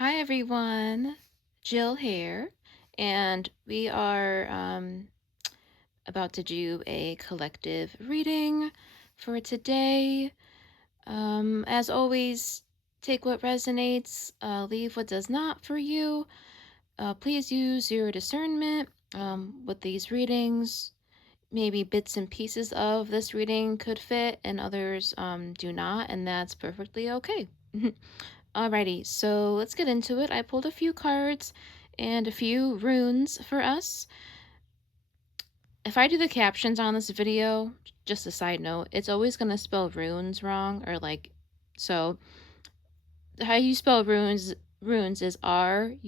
Hi everyone, Jill here, and we are about to do a collective reading for today. As always, take what resonates, leave what does not for you. Please use your discernment with these readings. Maybe bits and pieces of this reading could fit, and others do not, and that's perfectly okay. Alrighty, so let's get into it. I pulled a few cards and a few runes for us. If I do the captions on this video, just a side note, it's always going to spell runes wrong or so how you spell runes is R-U-N-E-S.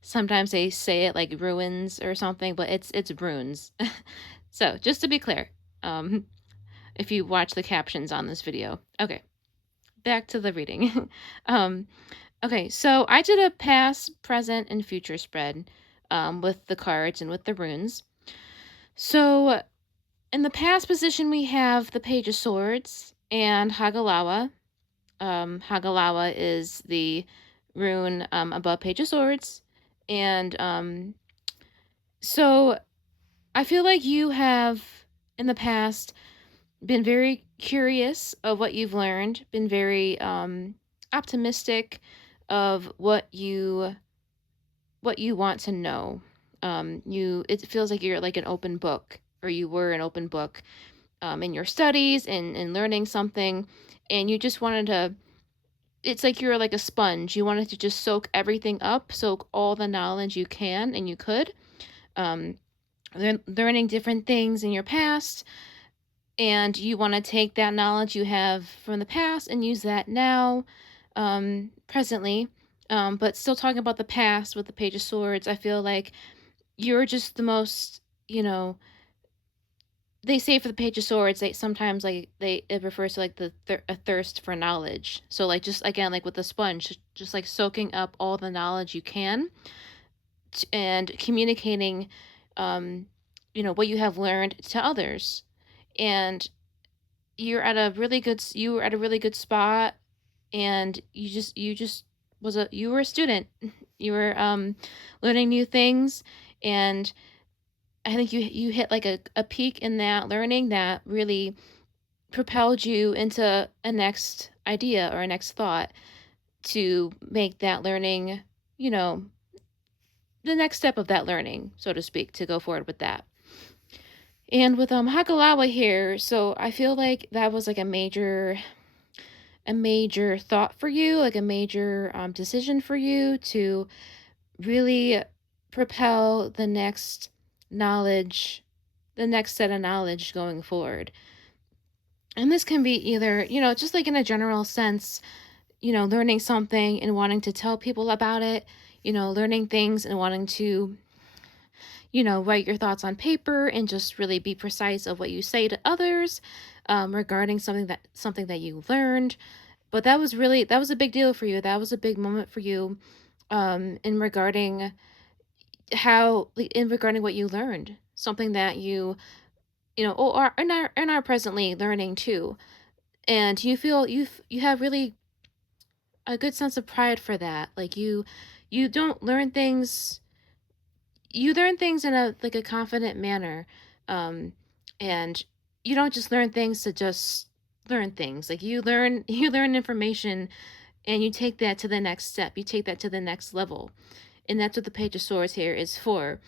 Sometimes they say it like ruins or something, but it's runes. So, just to be clear, um if you watch the captions on this video. Okay, back to the reading. um Okay, so I did a past, present, and future spread with the cards and with the runes. So in the past position, we have the Page of Swords and Hagalawa. Hagalawa is the rune above Page of Swords. And so I feel like you have, in the past, been very curious of what you've learned, been very optimistic of what you want to know. It feels like you're like an open book, or you were an open book in your studies and learning something, and you just wanted to. It's like you're like a sponge. You wanted to just soak everything up, soak all the knowledge you can and you could. Um, learning different things in your past, and you want to take that knowledge you have from the past and use that now, presently. But still talking about the past with the Page of Swords, I feel like you're just the most, they say for the Page of Swords, they sometimes it refers to like a thirst for knowledge. So like just again like with the sponge, just like soaking up all the knowledge you can and communicating, um, what you have learned to others. And you were at a really good spot, and you just you were a student. You were learning new things, and I think you hit like a peak in that learning that really propelled you into a next idea or a next thought to make that learning, you know, the next step of that learning, so to speak, to go forward with that. And with Hakalawa here, so I feel like that was like a major thought for you, like a major decision for you to really propel the next set of knowledge going forward. And this can be either, just like in a general sense, learning something and wanting to tell people about it, learning things and wanting to, write your thoughts on paper and just really be precise of what you say to others regarding something that you learned. But that was a big deal for you. That was a big moment for you in regarding what you learned, something that you are presently learning too, and you feel you have really a good sense of pride for that. Like you don't learn things you learn things in a confident manner, um and you don't just learn things to just learn things. Like you learn information, and you take that to the next step, you take that to the next level. And that's what the Page of Swords here is for.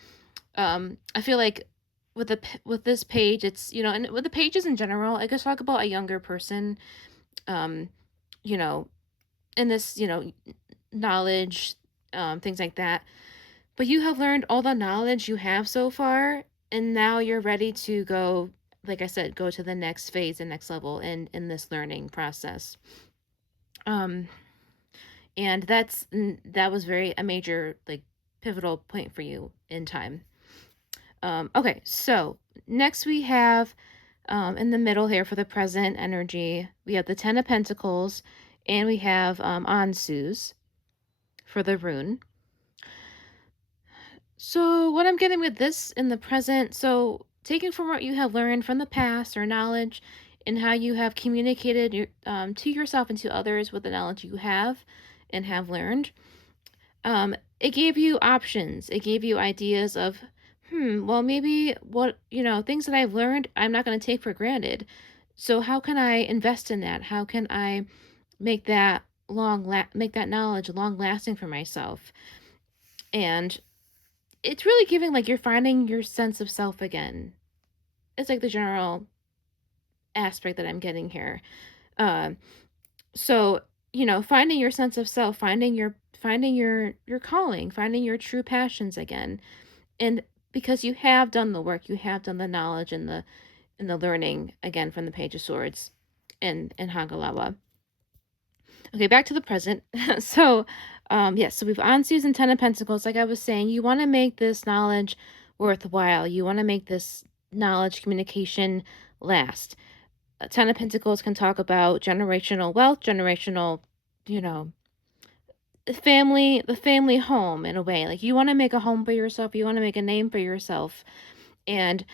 I feel like with this page, it's, and with the pages in general, I could talk about a younger person, um you know in this, knowledge, things like that. But you have learned all the knowledge you have so far, and now you're ready to go, like I said, go to the next phase and next level in this learning process. um and that was very a major, like, pivotal point for you in time. Okay, so next we have, in the middle here for the present energy, we have the Ten of Pentacles, and we have Ansus for the rune. So what I'm getting with this in the present, so taking from what you have learned from the past or knowledge and how you have communicated to yourself and to others with the knowledge you have and have learned. It gave you options. It gave you ideas of, well, maybe what, things that I've learned, I'm not going to take for granted. So how can I invest in that? How can I make that make that knowledge long lasting for myself? And it's really giving like you're finding your sense of self again. It's like the general aspect that I'm getting here. Um, so finding your sense of self, finding your calling, finding your true passions again, and because you have done the work, you have done the knowledge and the learning again from the Page of Swords and Hagalawa. Okay, back to the present. So, yes, so we've Ansu's and Ten of Pentacles. Like I was saying, you want to make this knowledge worthwhile. You want to make this knowledge communication last. Ten of Pentacles can talk about generational wealth, generational, you know, the family home in a way. Like you want to make a home for yourself, you want to make a name for yourself. And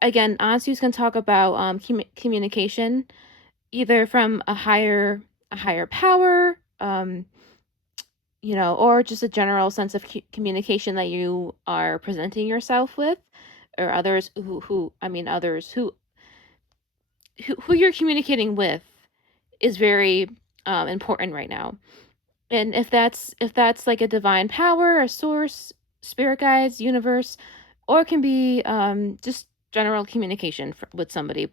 again, Ansu's can talk about communication, either from a higher power, or just a general sense of communication that you are presenting yourself with, or others others who you're communicating with is very important right now. And if that's like a divine power, a source, spirit guides, universe, or it can be just general communication with somebody,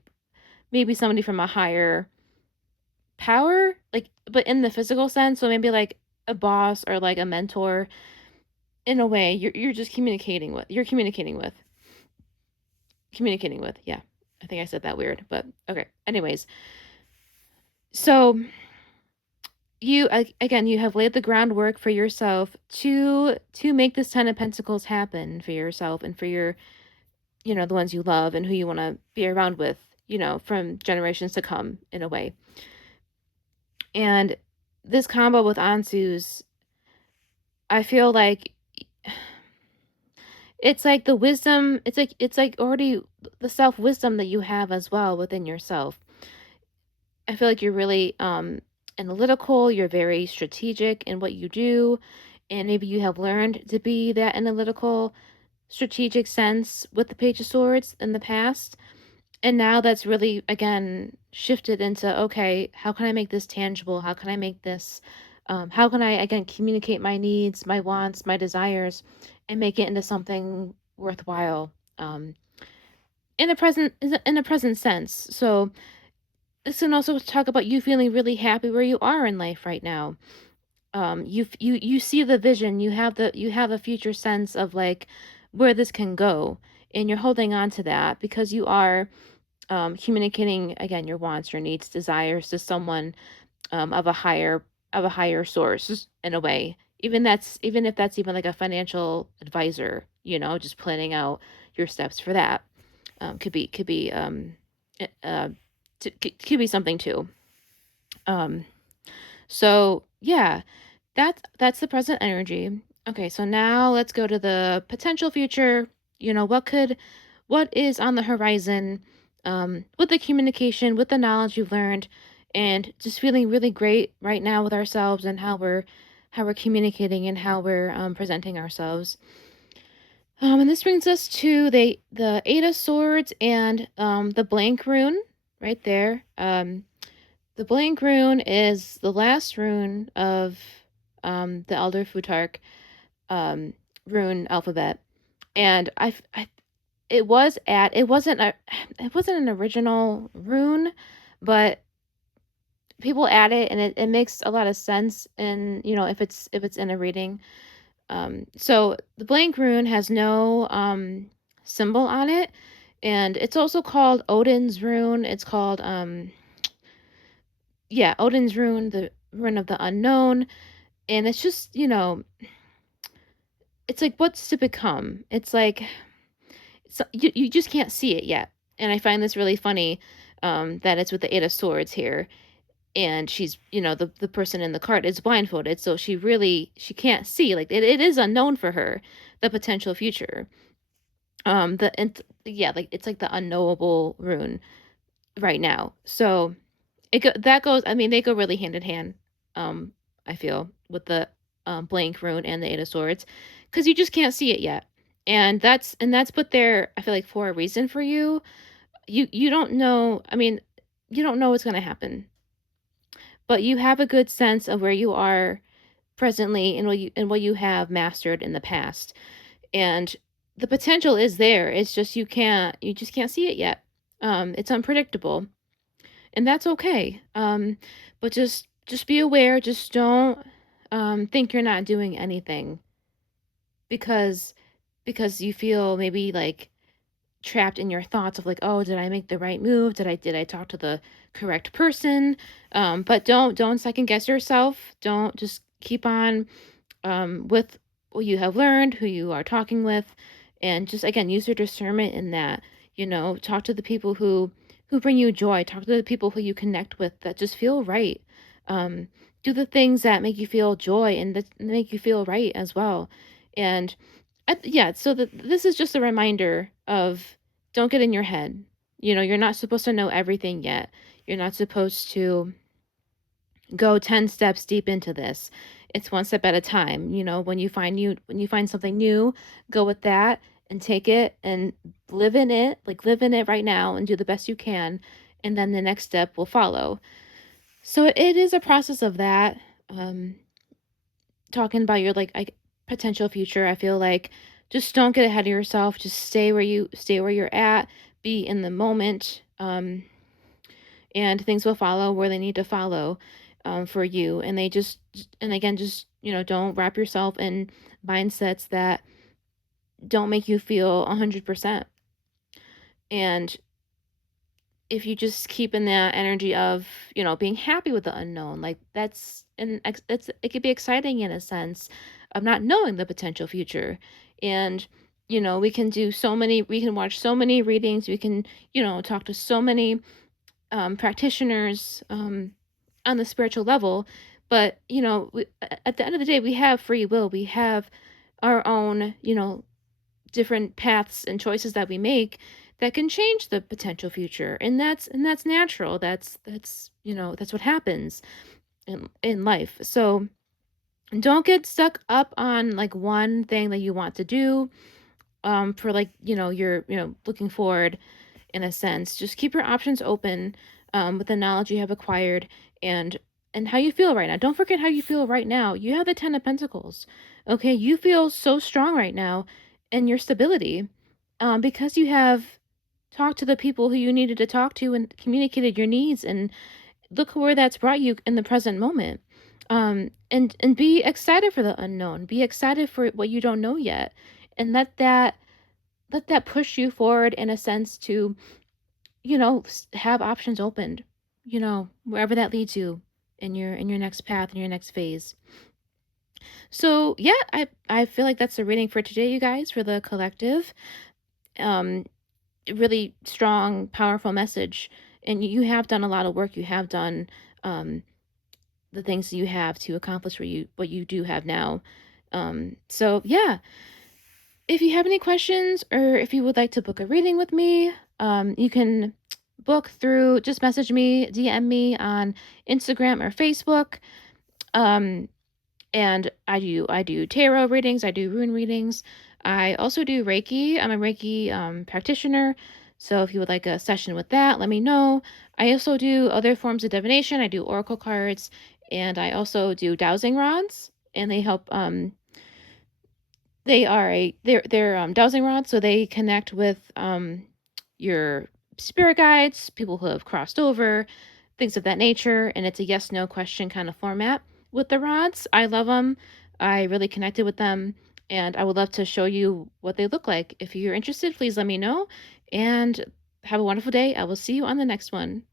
maybe somebody from a higher power, like, but in the physical sense. So maybe like a boss or like a mentor. In a way, you're just communicating with. Yeah, I think I said that weird, but okay. Anyways, so again, you have laid the groundwork for yourself to make this Ten of Pentacles happen for yourself and for your, the ones you love and who you want to be around with, from generations to come in a way. And this combo with Ansu's, I feel like it's like the wisdom, it's like already the self wisdom that you have as well within yourself. I feel like you're really analytical, you're very strategic in what you do, and maybe you have learned to be that analytical, strategic sense with the Page of Swords in the past. And now that's really again shifted into, okay, how can I make this tangible? How can I make this how can I again communicate my needs, my wants, my desires, and make it into something worthwhile in a present sense. So this can also talk about you feeling really happy where you are in life right now. You see the vision, you have a future sense of like where this can go, and you're holding on to that because you are communicating again your wants, your needs, desires to someone of a higher source in a way. Even if that's even like a financial advisor, just planning out your steps for that. Could be eh, could be something too. Um, so yeah, that's the present energy. Okay, so now let's go to the potential future. What is on the horizon, with the communication, with the knowledge you've learned, and just feeling really great right now with ourselves and how we're communicating and how we're presenting ourselves. And this brings us to the Eight of Swords and the blank rune right there. The blank rune is the last rune of the Elder Futark um, rune alphabet, and it wasn't an original rune, but people add it and it makes a lot of sense. And if it's in a reading, so the blank rune has no symbol on it, and it's also called Odin's rune. It's called yeah, Odin's rune, the rune of the unknown. And it's just, it's like what's to become. It's like you just can't see it yet. And I find this really funny, that it's with the Eight of Swords here. And she's, the person in the card is blindfolded. So she can't see. Like it is unknown for her, the potential future. Yeah, like it's like the unknowable rune. right now. So that goes, I mean, they go really hand in hand, um, I feel, with the, blank rune and the 8 of swords, because you just can't see it yet. And that's put there, I feel like, for a reason for you. You don't know, I mean, you don't know what's gonna happen, but you have a good sense of where you are presently and what you have mastered in the past. And the potential is there. It's just you just can't see it yet. It's unpredictable, and that's okay. But just be aware. Just don't think you're not doing anything because you feel maybe like trapped in your thoughts of like, oh, did I make the right move? Did I talk to the correct person? But don't second guess yourself. Don't, just keep on with what you have learned, who you are talking with, and just again use your discernment in that. Talk to the people who bring you joy. Talk to the people who you connect with that just feel right. Um, do the things that make you feel joy and that make you feel right as well. And yeah, so this is just a reminder of, don't get in your head. You're not supposed to know everything yet. You're not supposed to go 10 steps deep into this. It's one step at a time. When you find something new, go with that and take it and live in it right now and do the best you can, and then the next step will follow. So it is a process of that. Um Talking about your potential future, I feel like just don't get ahead of yourself. Just stay where you're at, be in the moment. And things will follow where they need to follow, for you. And and again, just, don't wrap yourself in mindsets that don't make you feel 100%. And if you just keep in that energy of, being happy with the unknown, like it could be exciting in a sense of not knowing the potential future. And, we can watch so many readings, we can, talk to so many practitioners on the spiritual level. But at the end of the day, we have free will. We have our own, different paths and choices that we make that can change the potential future, and that's natural. That's what happens in life. So don't get stuck up on like one thing that you want to do, for like, you're, looking forward, in a sense. Just keep your options open, with the knowledge you have acquired, and how you feel right now. Don't forget how you feel right now. You have the 10 of Pentacles. Okay, you feel so strong right now in your stability, because you have talked to the people who you needed to talk to and communicated your needs, and look where that's brought you in the present moment. And be excited for the unknown. Be excited for what you don't know yet, and let that push you forward in a sense to, have options opened, wherever that leads you in your next path, in your next phase. So yeah, I feel like that's the reading for today, you guys, for the collective. Um, Really strong, powerful message, and you have done a lot of work. You have done um the things you have to accomplish what you do have now. So yeah, if you have any questions or if you would like to book a reading with me, you can book through, just message me, DM me on Instagram or Facebook. Um, and I do tarot readings, I do rune readings. I also do Reiki. I'm a Reiki practitioner. So if you would like a session with that, let me know. I also do other forms of divination. I do oracle cards, and I also do dowsing rods, and they help they're dowsing rods, so they connect with your spirit guides, people who have crossed over, things of that nature, and it's a yes no question kind of format with the rods. I love them. I really connected with them, and I would love to show you what they look like. If you're interested, please let me know, and have a wonderful day. I will see you on the next one.